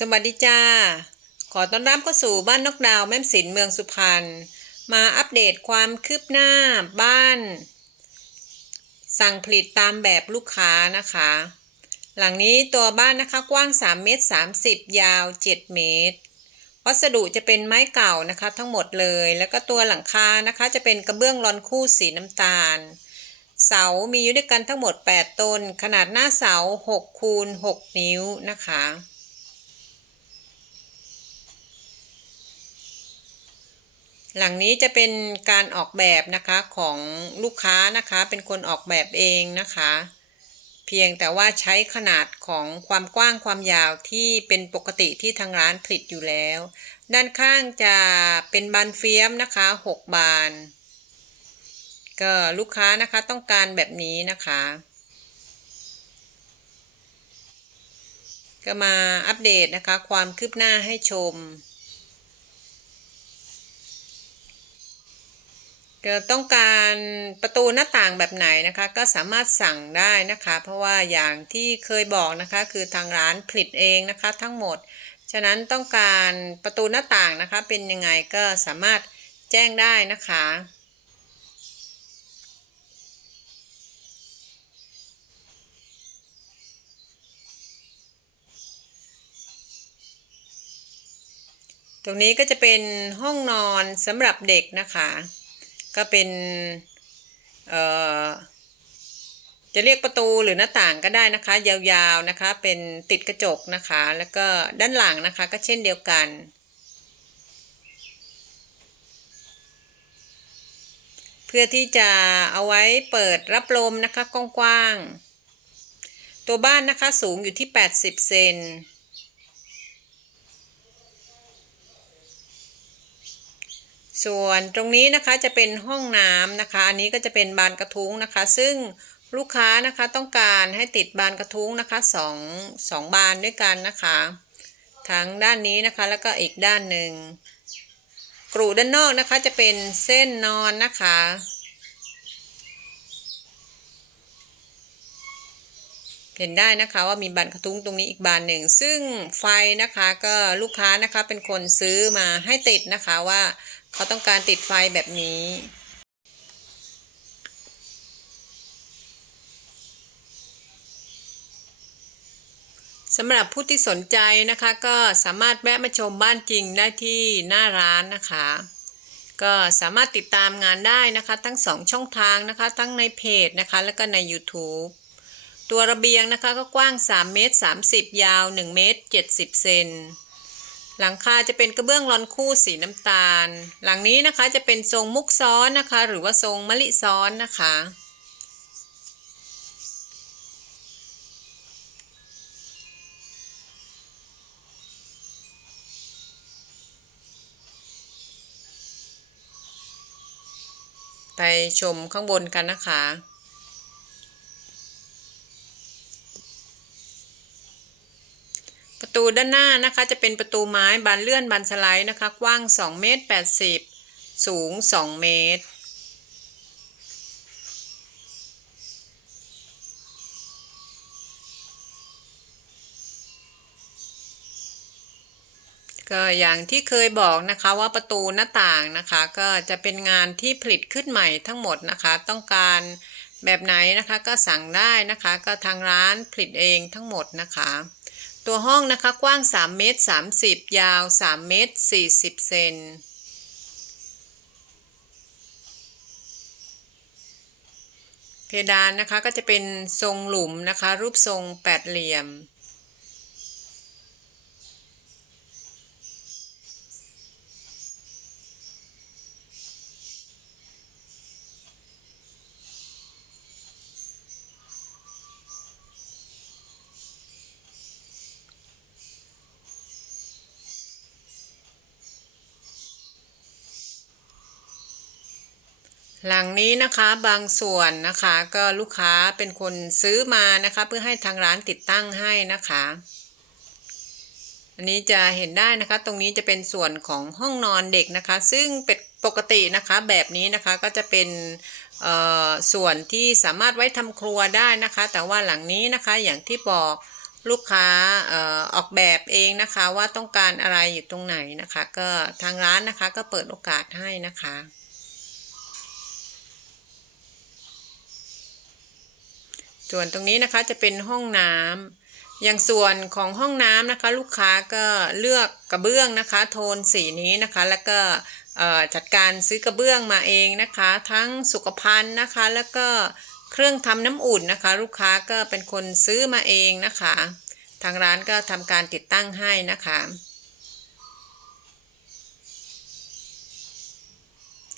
สวัสดีจ้า ขอต้อนรับเข้าสู่บ้านนกดาวแม่มสินเมืองสุพรรณ มาอัปเดตความคืบหน้าบ้าน สั่งผลิตตามแบบลูกค้านะคะ หลังนี้ตัวบ้านนะคะกว้าง 3 เมตร 30 ยาว 7 เมตร วัสดุจะเป็นไม้เก่านะคะทั้งหมดเลย แล้วก็ตัวหลังคานะคะจะเป็นกระเบื้องรอนคู่สีน้ำตาล เสา มีอยู่ด้วยกันทั้งหมด 8 ต้น ขนาดหน้าเสา6คูณ6นิ้วนะคะ หลังนี้จะเป็นการออกแบบนะคะของลูกค้านะคะเป็นคนออกแบบเองนะคะ เพียงแต่ว่าใช้ขนาดของความกว้างความยาวที่เป็นปกติที่ทางร้านผลิตอยู่แล้ว ด้านข้างจะเป็นบานเฟียมนะคะ 6 บาน ก็ลูกค้านะคะต้องการแบบนี้นะคะ ก็มาอัปเดตนะคะความคืบหน้าให้ชม ก็ต้องการประตูหน้าต่างแบบไหนนะคะ ก็สามารถสั่งได้นะคะ เพราะว่าอย่างที่เคยบอกนะคะ คือทางร้านผลิตเองนะคะ ทั้งหมด ฉะนั้นต้องการประตูหน้าต่างนะคะ เป็นยังไงก็สามารถแจ้งได้นะคะ ตรงนี้ก็จะเป็นห้องนอนสำหรับเด็กนะคะ ก็เป็นเอ่อจะเรียกประตูหรือหน้าต่างก็ได้นะคะ ยาวๆนะคะเป็นติดกระจกนะคะ แล้วก็ด้านหลังนะคะก็เช่นเดียวกัน เพื่อที่จะเอาไว้เปิดรับลมนะคะกว้างๆตัวบ้านนะคะสูงอยู่ที่ 80 เซน ส่วนตรงนี้นะคะจะเป็นห้องน้ำนะคะ อันนี้ก็จะเป็นบานกระทุ้งนะคะ ซึ่งลูกค้านะคะต้องการให้ติดบานกระทุ้งนะคะสองสองบานด้วยกันนะคะทั้งด้านนี้นะคะแล้วก็อีกด้านหนึ่งกรูด้านนอกนะคะจะเป็นเส้นนอนนะคะ เห็นได้นะคะว่ามีบานกระทุ้งตรงนี้อีกบานหนึ่ง ซึ่งไฟนะคะก็ลูกค้านะคะเป็นคนซื้อมาให้ติดนะคะว่า เขาต้องการติดไฟแบบนี้ สำหรับผู้ที่สนใจนะคะ ก็สามารถแวะมาชมบ้านจริงได้ที่หน้าร้านนะคะ ก็สามารถติดตามงานได้นะคะ ทั้งสองช่องทางนะคะ ทั้งในเพจนะคะ แล้วก็ใน YouTube ตัวระเบียงนะคะก็กว้าง 3 เมตร 30 ยาว 1 เมตร 70 เซน หลังคาจะเป็นกระเบื้องรอนคู่สีน้ำตาล หลังนี้นะคะจะเป็นทรงมุกซ้อนนะคะ หรือว่าทรงมะลิซ้อนนะคะ ไปชมข้างบนกันนะคะ ตูด้านหน้านะคะจะเป็นประตูไม้บานเลื่อนบานสไลด์นะคะ กว้าง 2 เมตร 80 สูง 2 เมตร ก็อย่างที่เคยบอกนะคะว่าประตูหน้าต่างนะคะ ก็จะเป็นงานที่ผลิตขึ้นใหม่ทั้งหมดนะคะ ต้องการแบบไหนนะคะก็สั่งได้นะคะ ก็ทางร้านผลิตเองทั้งหมดนะคะ ตัวห้องนะคะกว้าง 3 เมตร 30 ยาว 3 เมตร 40 เซนเพดานนะคะก็จะเป็นทรงหลุมนะคะ รูปทรงแปดเหลี่ยม หลังนี้นะคะบางส่วนนะคะก็ลูกค้าเป็นคนซื้อมานะคะ เพื่อให้ทางร้านติดตั้งให้นะคะ อันนี้จะเห็นได้นะคะ ตรงนี้จะเป็นส่วนของห้องนอนเด็กนะคะ ซึ่งเป็นปกตินะคะแบบนี้นะคะก็จะเป็นเอ่อส่วนที่สามารถไว้ทำครัวได้นะคะ แต่ว่าหลังนี้นะคะอย่างที่บอกลูกค้าเอ่อออกแบบเองนะคะว่าต้องการอะไรอยู่ตรงไหนนะคะ ก็ทางร้านนะคะก็เปิดโอกาสให้นะคะ ส่วนตรงนี้นะคะจะเป็นห้องน้ำอย่างส่วนของห้องน้ำนะคะ ลูกค้าก็เลือกกระเบื้องนะคะ โทนสีนี้นะคะ แล้วก็จัดการซื้อกระเบื้องมาเองนะคะ ทั้งสุขภัณฑ์นะคะ แล้วก็เครื่องทำน้ำอุ่นนะคะ ลูกค้าก็เป็นคนซื้อมาเองนะคะ ทางร้านก็ทำการติดตั้งให้นะคะ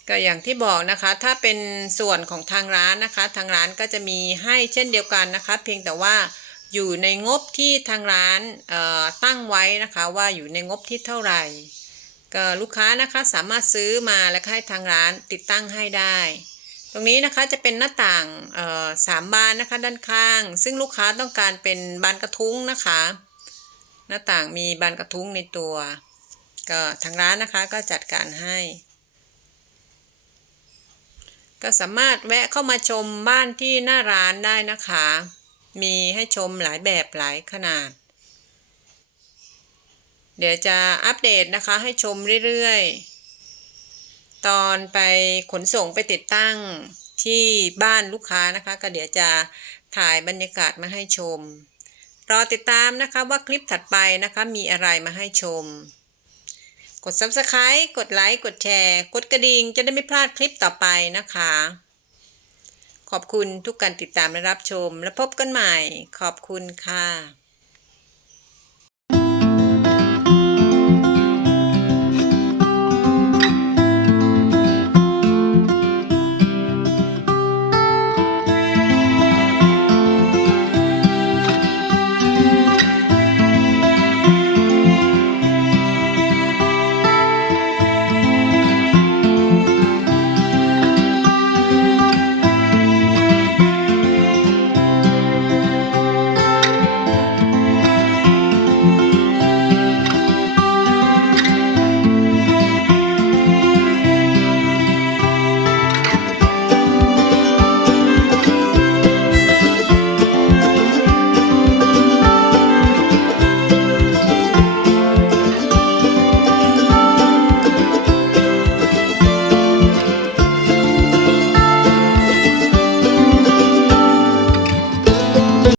ก็อย่างที่บอกนะคะถ้าเป็นส่วนของทางร้านนะคะ ทางร้านก็จะมีให้เช่นเดียวกันนะคะ เพียงแต่ว่าอยู่ในงบที่ทางร้านตั้งไว้นะคะ ว่าอยู่ในงบที่เท่าไหร่ก็ลูกค้านะคะสามารถซื้อมาแล้วให้ทางร้านติดตั้งให้ได้ ตรงนี้นะคะจะเป็นหน้าต่างสามบานนะคะด้านข้าง ซึ่งลูกค้าต้องการเป็นบานกระทุ้งนะคะ หน้าต่างมีบานกระทุ้งในตัว ก็ทางร้านนะคะก็จัดการให้ ก็สามารถแวะเข้ามาชมบ้านที่หน้าร้านได้นะคะ มีให้ชมหลายแบบหลายขนาด เดี๋ยวจะอัปเดตนะคะให้ชมเรื่อยๆ ตอนไปขนส่งไปติดตั้งที่บ้านลูกค้านะคะ ก็เดี๋ยวจะถ่ายบรรยากาศมาให้ชม รอติดตามนะคะว่าคลิปถัดไปนะคะมีอะไรมาให้ชม กด subscribe กดไลค์กดแชร์ กดกระดิ่งจะได้ไม่พลาดคลิปต่อไปนะคะ ขอบคุณทุกการติดตามและรับชม และพบกันใหม่ ขอบคุณค่ะ